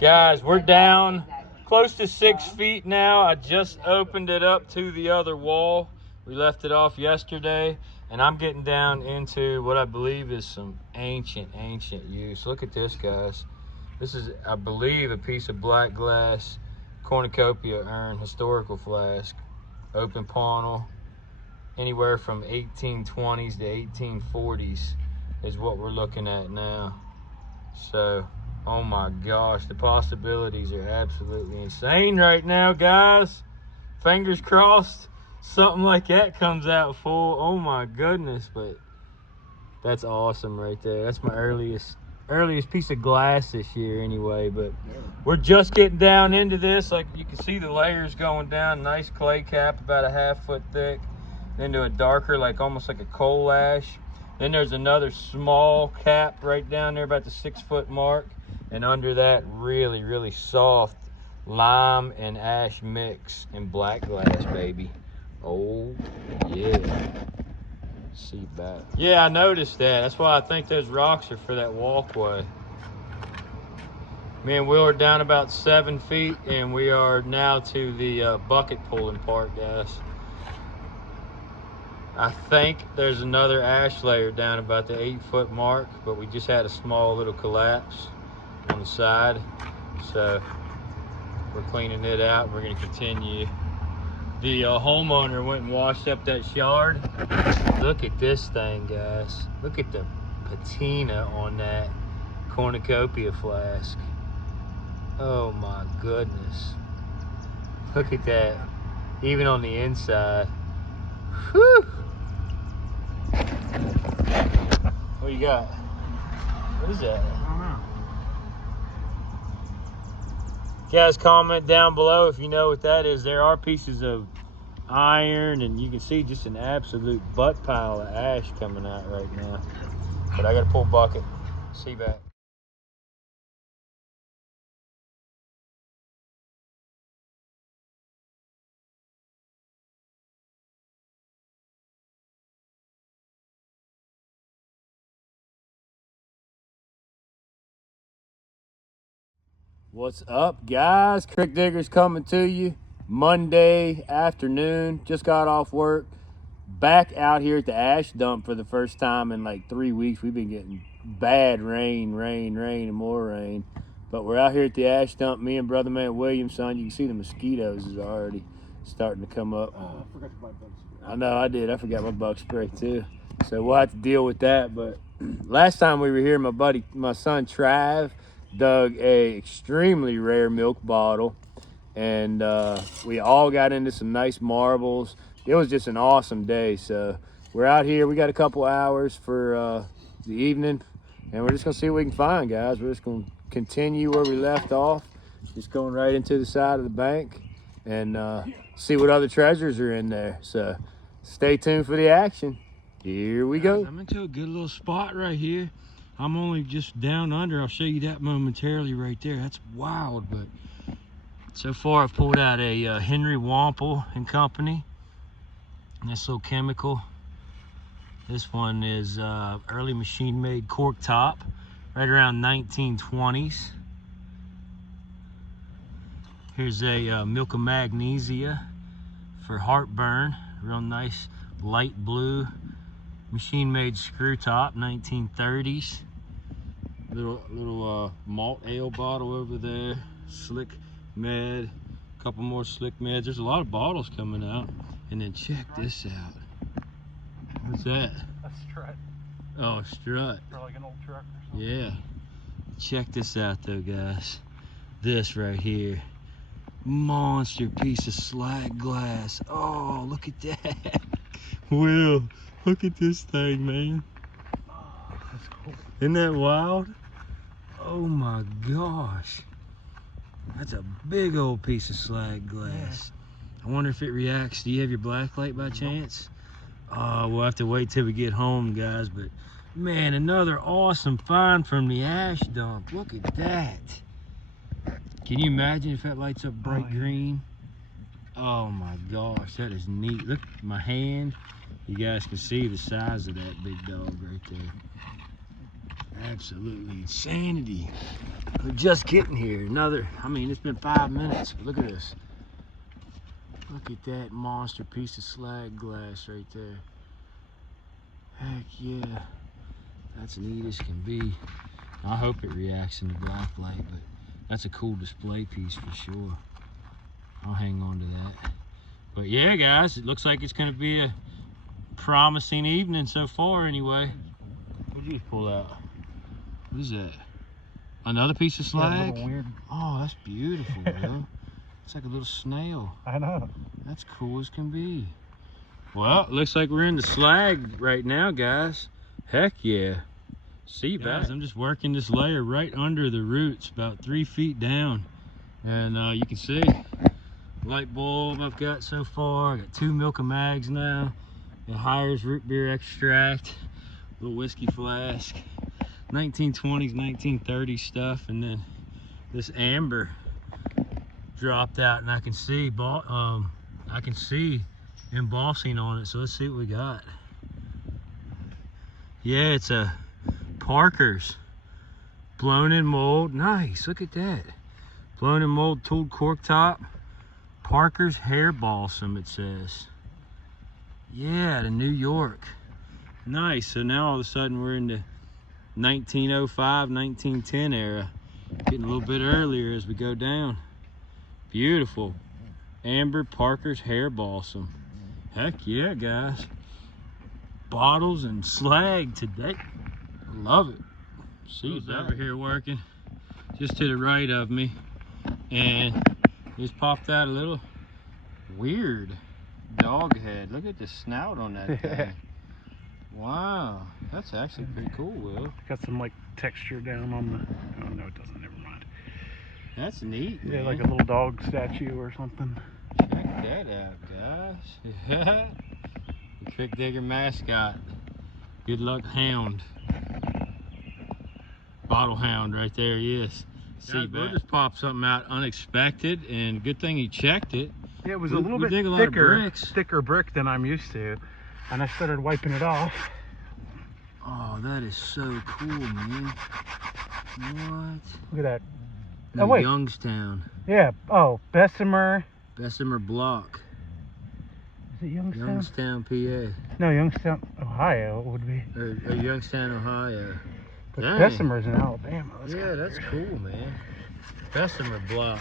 Guys, we're down close to 6 feet now. I just opened it up to the other wall. We left it off yesterday, and I'm getting down into what I believe is some ancient use. Look at this, guys. This is, I believe, a piece of black glass cornucopia urn, historical flask, open panel, anywhere from 1820s to 1840s is what we're looking at now. So, oh my gosh, the possibilities are absolutely insane right now, guys. Fingers crossed something like that comes out full. Oh my goodness, but that's awesome right there. That's my earliest piece of glass this year anyway, but we're just getting down into this. Like you can see the layers going down. Nice clay cap, about a ½ foot thick, into a darker, like almost like a coal ash. Then there's another small cap right down there about the 6 foot mark, and under that really soft lime and ash mix in black glass, baby. Oh yeah. See back. Yeah, I noticed that. That's why I think those rocks are for that walkway. Me and Will are down about 7 feet, and we are now to the bucket pulling part, guys. I think there's another ash layer down about the 8 foot mark, but we just had a small little collapse on the side. So we're cleaning it out. We're gonna continue. The homeowner went and washed up that shard. Look at this thing, guys. Look at the patina on that cornucopia flask. Oh my goodness. Look at that, even on the inside. Whew. What you got? What is that? I don't know. Guys, comment down below if you know what that is. There are pieces of iron, and you can see just an absolute butt pile of ash coming out right now. But I gotta pull bucket. See back. What's up, guys? Creek Diggers coming to you Monday afternoon. Just got off work. Back out here at the ash dump for the first time in like 3 weeks. We've been getting bad rain, and more rain. But we're out here at the ash dump. Me and Brother Man Williams, son. You can see the mosquitoes is already starting to come up. I forgot to buy bug spray. I know I did. I forgot my bug spray too. So we'll have to deal with that. But last time we were here, my son Trav, dug a extremely rare milk bottle, and we all got into some nice marbles. It was just an awesome day. So we're out here. We got a couple hours for the evening, and we're just gonna see what we can find, guys. We're just gonna continue where we left off, just going right into the side of the bank and see what other treasures are in there. So stay tuned for the action. Here we go. I'm into a good little spot right here. I'm only just down under. I'll show you that momentarily right there. That's wild, but so far I've pulled out a Henry Wample and Company. This little chemical. This one is early machine-made cork top, right around 1920s. Here's a milk of magnesia for heartburn. Real nice light blue machine-made screw top, 1930s. Little malt ale bottle over there, Slick Med, a couple more Slick Meds. There's a lot of bottles coming out. And then check this out. What's that? A strut. Oh, a strut. For like an old truck or something. Yeah. Check this out though, guys. This right here. Monster piece of slag glass. Oh, look at that. Will, look at this thing, man. Oh, that's cool. Isn't that wild? Oh my gosh. That's a big old piece of slag glass. Yeah. I wonder if it reacts. Do you have your blacklight by chance? Oh, we'll have to wait till we get home, guys. But man, another awesome find from the ash dump. Look at that. Can you imagine if that lights up bright green? Oh my gosh, that is neat. Look at my hand. You guys can see the size of that big dog right there. Absolutely insanity. We're just getting here. I mean, it's been 5 minutes. But look at this. Look at that monster piece of slag glass right there. Heck yeah. That's neat as can be. I hope it reacts in the blacklight, but that's a cool display piece for sure. I'll hang on to that. But yeah, guys, it looks like it's gonna be a promising evening so far anyway. What'd you just pull out? What is that? Another piece of slag? Yeah, weird. Oh, that's beautiful, bro. It's like a little snail. I know. That's cool as can be. Well, it looks like we're in the slag right now, guys. Heck yeah. See you guys, I'm just working this layer right under the roots, about 3 feet down. And you can see light bulb I've got so far. I got 2 milk and mags now. Got Hires root beer extract, little whiskey flask, 1920s, 1930s stuff, and then this amber dropped out, and I can see embossing on it. So let's see what we got. Yeah, it's a Parker's blown in mold. Nice, look at that. Blown in mold tooled cork top. Parker's hair balsam, it says. Yeah, out of New York. Nice. So now all of a sudden we're in the 1905, 1910 era. Getting a little bit earlier as we go down. Beautiful. Amber Parker's hair balsam. Heck yeah, guys. Bottles and slag today. Love it. See you over here working just to the right of me, and just popped out a little weird dog head. Look at the snout on that thing. Wow, that's actually pretty cool, Will. Got some like texture down on the. Oh no, it doesn't. Never mind. That's neat, man. Yeah, like a little dog statue or something. Check that out, guys. The Trick Digger mascot. Good luck hound. Bottle hound right there, he is. See, Will just popped something out unexpected, and good thing he checked it. Yeah, it was a little bit thicker brick than I'm used to, and I started wiping it off. Oh, that is so cool, man. What? Look at that. No, oh wait, Youngstown. Yeah. Oh, Bessemer. Bessemer Block. Is it Youngstown? Youngstown, PA. No, Youngstown, Ohio would be. Or Youngstown, Ohio. But Dang. Bessemer's in Alabama. That's cool, man. Bessemer Block.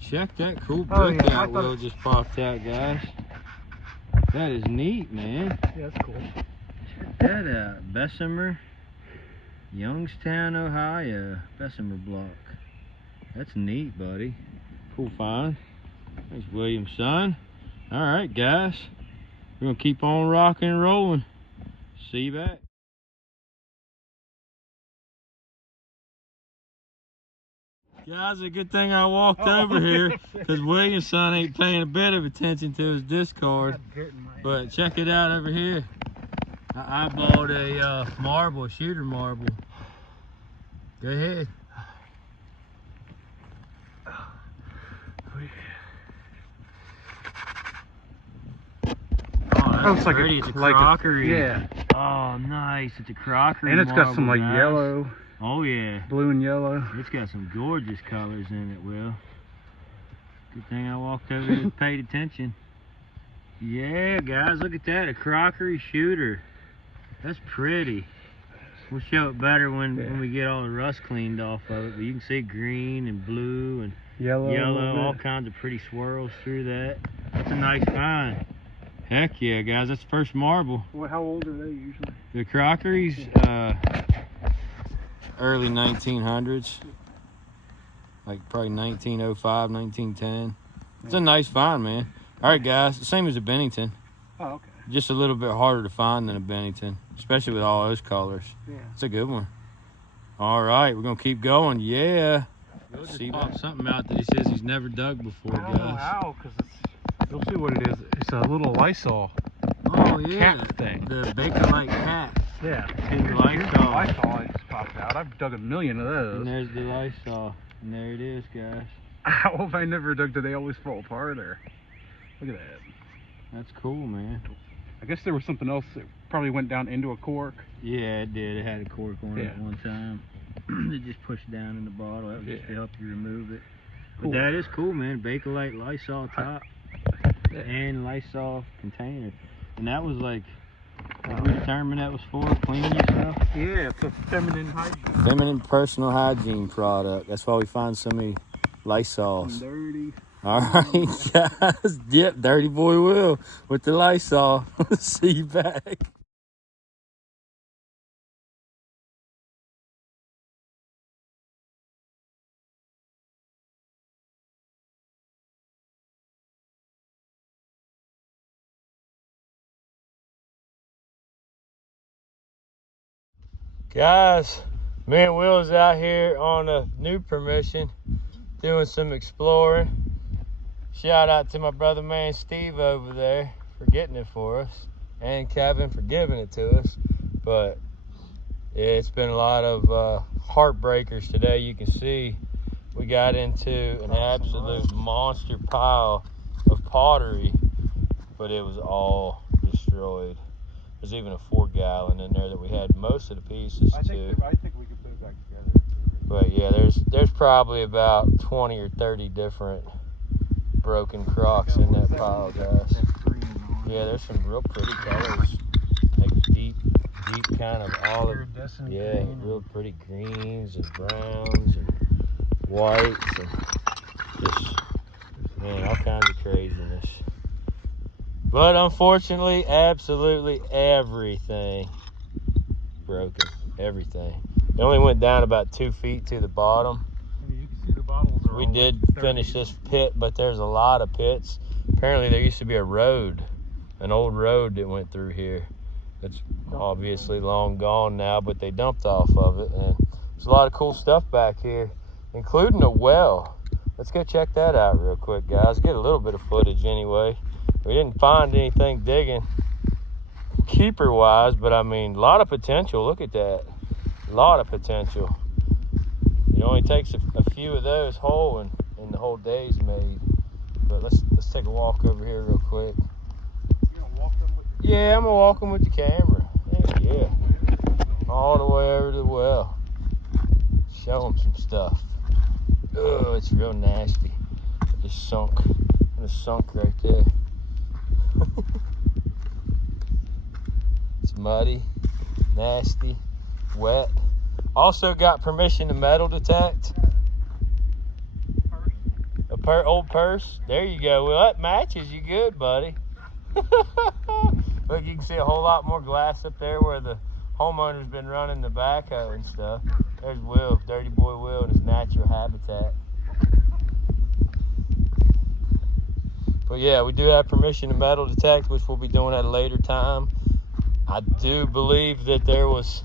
Check that cool Oh, brick yeah, out, Will just popped out, guys. That is neat, man. Yeah, that's cool. Check that out. Bessemer, Youngstown, Ohio. Bessemer Block. That's neat, buddy. Cool find. Thanks, William's son. All right, guys. We're going to keep on rocking and rolling. See you back. Guys, a good thing I walked over here, because William's son ain't paying a bit of attention to his discard. But check it out over here. I bought a marble, a shooter marble. Go ahead. Oh, that's pretty. It's a crockery. Yeah. Oh, nice. It's a crockery. And it's got some like guys. yellow. Oh yeah. Blue and yellow. It's got some gorgeous colors in it, Will. Good thing I walked over and paid attention. Yeah, guys, look at that. A crockery shooter. That's pretty. We'll show it better when we get all the rust cleaned off of it. But you can see green and blue and yellow, all kinds of pretty swirls through that. That's a nice find. Heck yeah, guys, that's the first marble. Well, how old are they usually? The crockeries, early 1900s. Like probably 1905, 1910. It's a nice find, man. All right, guys, the same as a Bennington. Oh, okay. Just a little bit harder to find than a Bennington, especially with all those colors. Yeah. It's a good one. All right, we're gonna keep going. Yeah. See something out that he says he's never dug before, guys. I don't know how, because you'll see what it is. It's a little Lysol. Oh yeah. Cat thing. The Bakelite cat. Yeah. Here's the Lysol. Lysol I just popped out. I've dug a million of those. And there's the Lysol. And there it is, guys. How have I never dug? Do they always fall apart? Or look at that. That's cool, man. I guess there was something else that probably went down into a cork. Yeah, it did. It had a cork on it at one time. It just pushed down in the bottle. That was just to help you remove it. Cool. But that is cool, man. Bakelite Lysol top and Lysol container. And that was like, we determined that was for cleaning yourself? Yeah, it's a feminine hygiene. Feminine personal hygiene product. That's why we find so many Lysols. Dirty. All right, guys. Yep, Dirty Boy Will with the Lysol. See you back. Guys, me and Will is out here on a new permission, doing some exploring. Shout out to my brother man Steve over there for getting it for us, and Kevin for giving it to us. But yeah, it's been a lot of heartbreakers today. You can see we got into an absolute monster pile of pottery, but it was all destroyed. There's even a 4-gallon in there that we had most of the pieces too. I think we could put it back together. But yeah, there's probably about 20 or 30 different broken crocks in that pile, guys. Yeah, there's some real pretty colors, like deep kind of olive. Yeah, real pretty greens and browns and whites and just, man, all kinds of craziness. But unfortunately, absolutely everything broken. Everything. It only went down about 2 feet to the bottom. And you can see the bottles are We did finish this pit, but there's a lot of pits. Apparently there used to be a road, an old road that went through here. It's obviously long gone now, but they dumped off of it. And there's a lot of cool stuff back here, including a well. Let's go check that out real quick, guys. Get a little bit of footage anyway. We didn't find anything digging keeper wise, but I mean, a lot of potential. Look at that. A lot of potential. It only takes a few of those whole and the whole day's made. But let's take a walk over here real quick. You gonna walk them with the Yeah, I'm gonna walk them with the camera. Yeah. All the way over to the well. Show them some stuff. Oh, it's real nasty. It just sunk. It sunk right there. It's muddy, nasty, wet. Also got permission to metal detect. Old purse. There you go. Well, that matches you good, buddy. Look, you can see a whole lot more glass up there where the homeowner's been running the backhoe and stuff. There's Will, Dirty Boy Will, in his natural habitat. But yeah, we do have permission to metal detect, which we'll be doing at a later time. I do believe that there was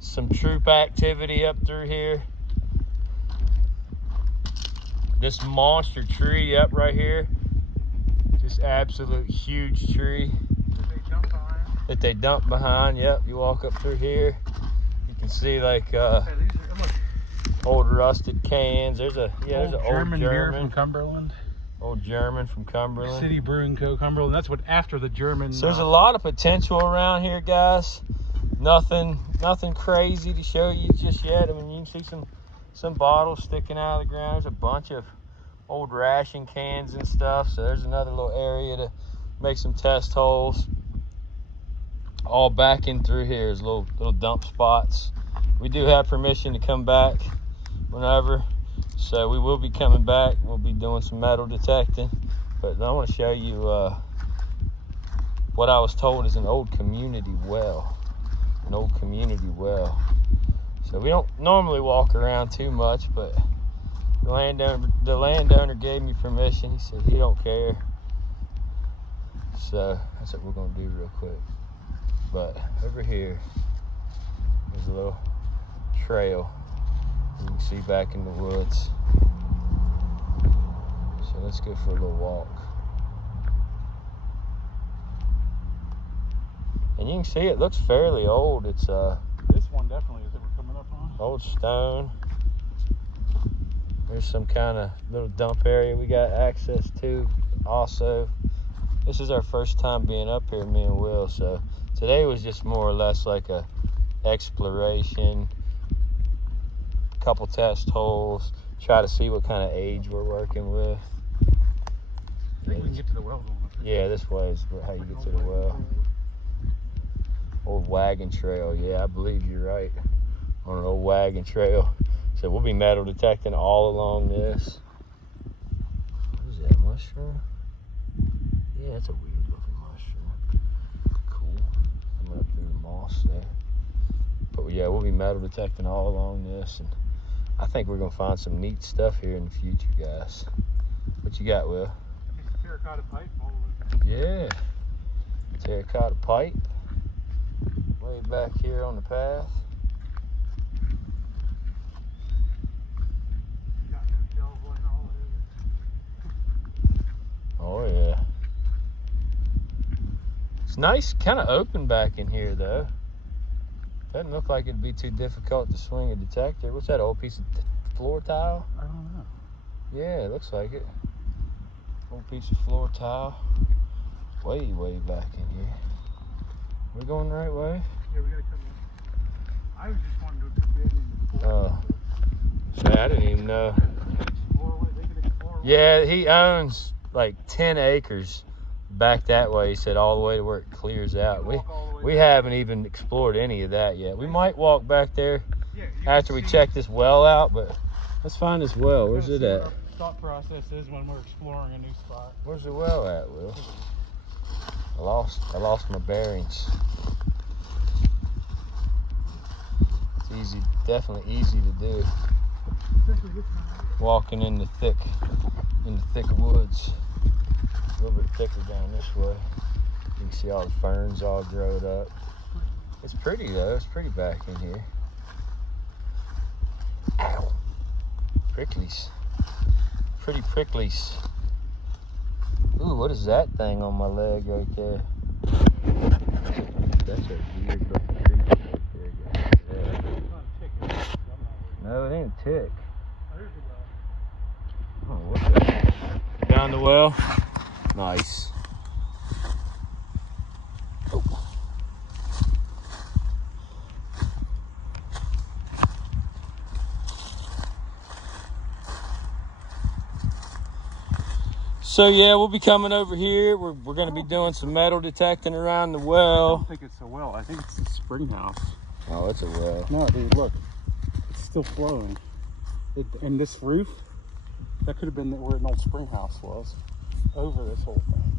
some troop activity up through here. This monster tree up right here, this absolute huge tree that they dumped behind. Yep, you walk up through here, you can see like old rusted cans. There's an old German beer from Cumberland. Old German from Cumberland. City Brewing Co. Cumberland. That's what after the German. So there's a lot of potential around here, guys. Nothing crazy to show you just yet. I mean, you can see some bottles sticking out of the ground. There's a bunch of old ration cans and stuff. So there's another little area to make some test holes. All back in through here is little dump spots. We do have permission to come back whenever. So we will be coming back. We'll be doing some metal detecting. But I want to show you what I was told is an old community well. An old community well. So we don't normally walk around too much, but the landowner gave me permission. He said he don't care. So that's what we're gonna do real quick. But over here, there's a little trail you can see back in the woods. So let's go for a little walk. And you can see it looks fairly old. It's this one definitely is ever coming up on. Old stone. There's some kind of little dump area we got access to also. This is our first time being up here, me and Will, so Today was just more or less like a exploration, couple test holes, try to see what kind of age we're working with. I think we can get to the well. Yeah, this way is how you get to the well. Old wagon trail. Yeah, I believe you're right. On an old wagon trail. So we'll be metal detecting all along this. What is that, mushroom? Yeah, it's a weird looking mushroom. Cool. Coming up through the moss there. But yeah, we'll be metal detecting all along this, and I think we're gonna find some neat stuff here in the future, guys. What you got, Will? Terracotta pipe. Yeah, terracotta pipe. Way back here on the path. Oh yeah. It's nice, kind of open back in here though. Doesn't look like it'd be too difficult to swing a detector. What's that, old piece of floor tile? I don't know. Yeah, it looks like it. Old piece of floor tile. Way back in here. We're going the right way? Yeah, we gotta come in. I was just wanting to forbid in the Oh. I didn't even know. Yeah, he owns like 10 acres back that way. He said all the way to where it clears out. We haven't even explored any of that yet. We might walk back there after we check this well out, but let's find this well. Where's it at? Our thought process is when we're exploring a new spot. Where's the well at, Will? I lost my bearings. It's easy, definitely easy to do. Walking in the thick woods. A little bit thicker down this way. You can see all the ferns all growed up. It's pretty though. It's pretty back in here. Ow. Pricklies. Pretty pricklies. Ooh, what is that thing on my leg right there? That's a weird looking creature right there. Yeah. No, it ain't a tick. Oh, what's that? Down the well? Nice. Oh. So yeah, we'll be coming over here. We're going to be doing some metal detecting around the well. I don't think it's a well. I think it's a spring house. Oh, it's a well. No, dude, look. It's still flowing. And this roof, that could have been where an old spring house was. Over this whole thing.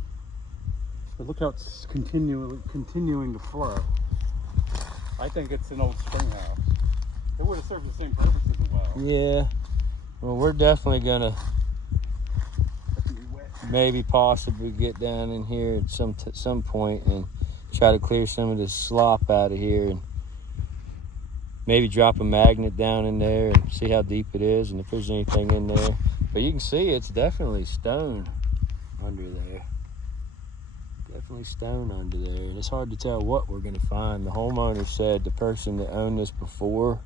But look how it's continuing to flow. I think it's an old spring house. It would have served the same purpose as a well. Yeah. Well, we're definitely going to maybe possibly get down in here at some point and try to clear some of this slop out of here, and maybe drop a magnet down in there and see how deep it is and if there's anything in there. But you can see it's definitely stone under there. Definitely stone under there, and it's hard to tell what we're going to find. The homeowner said the person that owned this before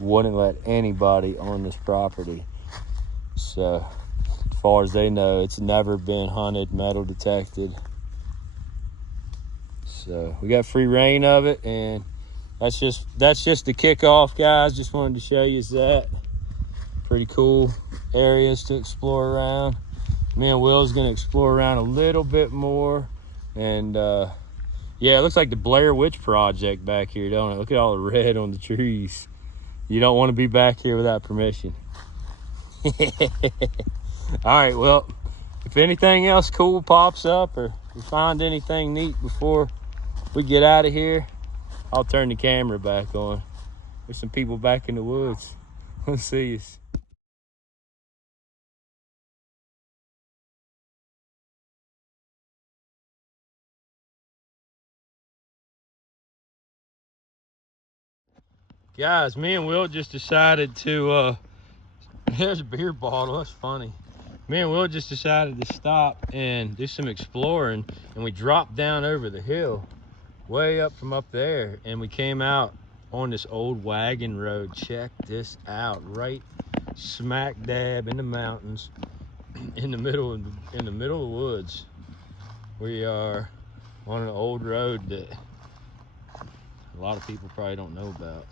wouldn't let anybody on this property. So as far as they know, it's never been hunted, metal detected. So we got free reign of it, and that's just the kickoff, guys. Just wanted to show you that. Pretty cool areas to explore around. Me and Will's gonna explore around a little bit more, and yeah, it looks like the Blair Witch Project back here, don't it? Look at all the red on the trees. You don't want to be back here without permission. All right, well, if anything else cool pops up or we find anything neat before we get out of here, I'll turn the camera back on. There's some people back in the woods. We'll see you. Guys, me and Will just decided to, there's a beer bottle, that's funny. Me and Will just decided to stop and do some exploring, and we dropped down over the hill, way up from up there, and we came out on this old wagon road. Check this out, right smack dab in the mountains, in the middle of the woods. We are on an old road that a lot of people probably don't know about.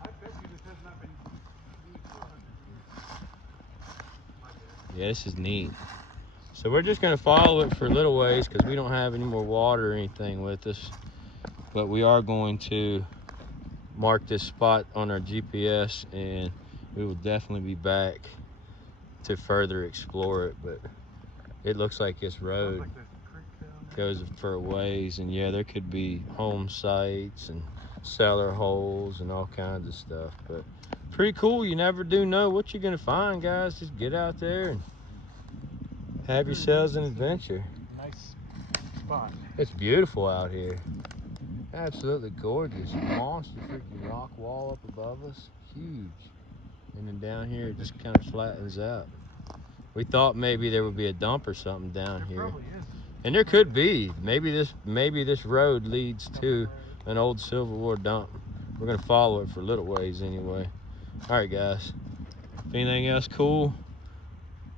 I bet you this has not been used for 100 years. Yeah, this is neat. So we're just gonna follow it for a little ways because we don't have any more water or anything with us. But we are going to mark this spot on our GPS, and we will definitely be back to further explore it. But it looks like this road Like there's a creek down there. goes for a ways, and yeah, there could be home sites and cellar holes and all kinds of stuff. But pretty cool. You never do know what you're gonna find, guys. Just get out there and have yourselves an adventure. Nice spot. It's beautiful out here. Absolutely gorgeous. Monster freaking rock wall up above us. Huge. And then down here it just kind of flattens out. We thought maybe there would be a dump or something down here. Probably is. And there could be. Maybe this road leads to an old Civil War dump. We're gonna follow it for a little ways anyway. All right, guys. If anything else cool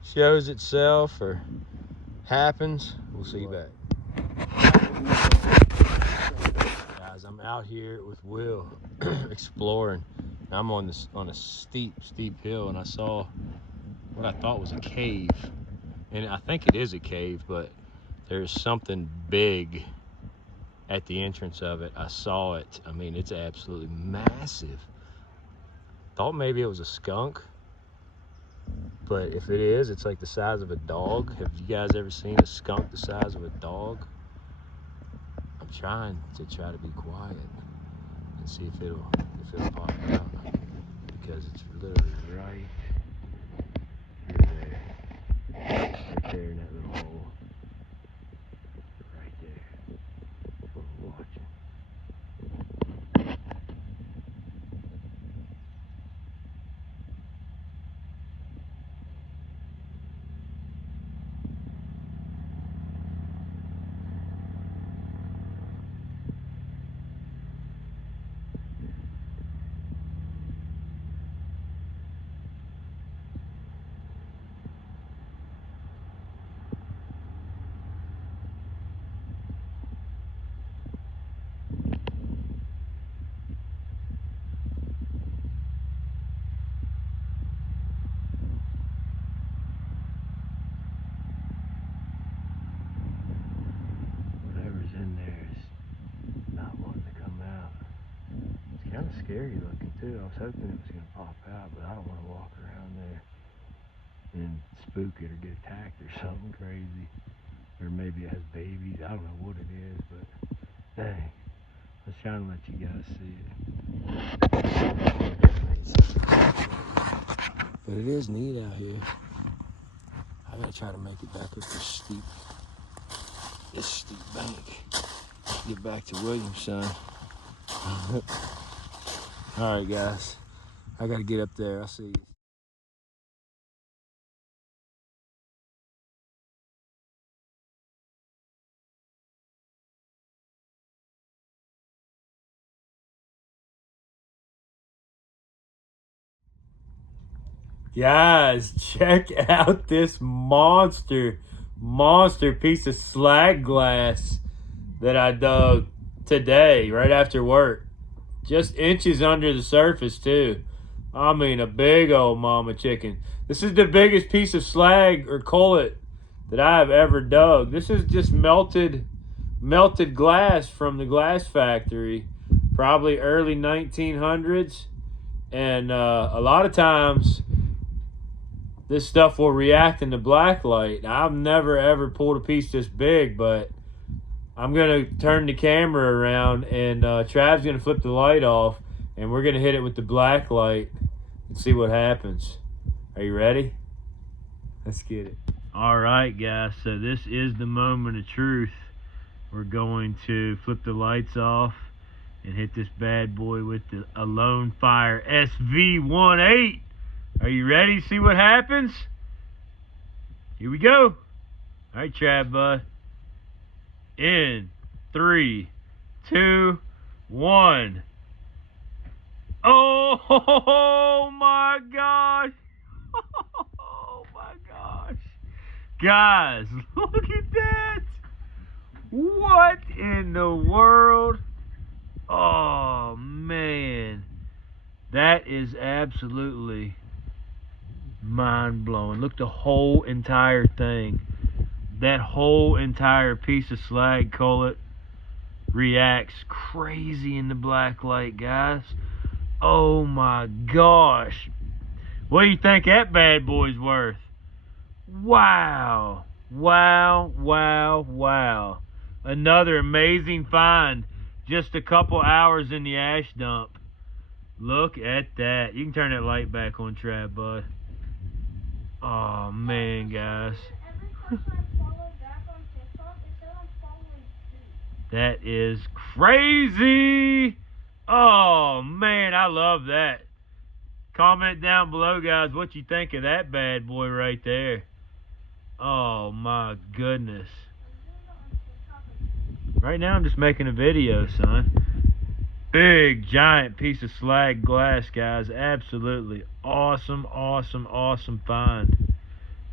shows itself or happens, we'll see you back. Guys, I'm out here with Will exploring. I'm on a steep hill, and I saw what I thought was a cave, and I think it is a cave, but there's something big at the entrance of it. I saw it. I mean, it's absolutely massive. Thought maybe it was a skunk, but if it is, it's like the size of a dog. Have you guys ever seen a skunk the size of a dog? I'm trying to be quiet and see if it'll pop out, because it's literally right there in that little hole, right there. What we're watching. Whatever's in there is not wanting to come out. It's kind of scary looking too. I was hoping it was going to pop out, but I don't want to walk around there and spook it or get attacked or something crazy. Or maybe it has babies. I don't know what it is, but dang. I was trying to let you guys see it. But it is neat out here. I gotta try to make it back up this steep bank. Get back to Williamson. All right, guys. I gotta get up there. I'll see you. Guys, check out this monster piece of slag glass that I dug today, right after work. Just inches under the surface, too. I mean, a big old mama chicken. This is the biggest piece of slag or cullet that I have ever dug. This is just melted glass from the glass factory, probably early 1900s. And a lot of times, this stuff will react in the blacklight. I've never ever pulled a piece this big, but I'm gonna turn the camera around, and Trav's gonna flip the light off, and we're gonna hit it with the blacklight and see what happens. Are you ready? Let's get it. All right, guys, so this is the moment of truth. We're going to flip the lights off and hit this bad boy with the Alone Fire SV18. Are you ready to see what happens? Here we go. All right, Trav, bud. In 3, 2, 1. Oh my gosh. Oh my gosh. Guys, look at that. What in the world? Oh, man. That is absolutely mind-blowing. Look, the whole entire thing. That whole entire piece of slag cullet reacts crazy in the black light, guys. Oh, my gosh. What do you think that bad boy's worth? Wow. Wow, wow, wow. Another amazing find. Just a couple hours in the ash dump. Look at that. You can turn that light back on, Trav, bud. Oh, man, guys. That is crazy. Oh, man, I love that. Comment down below, guys, what you think of that bad boy right there. Oh, my goodness. Right now, I'm just making a video, son. Big, giant piece of slag glass, guys. Absolutely awesome, awesome, awesome find.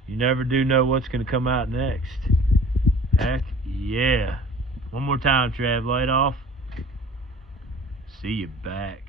You never do know what's going to come out next. Heck yeah. One more time, Trav. Light off. See you back.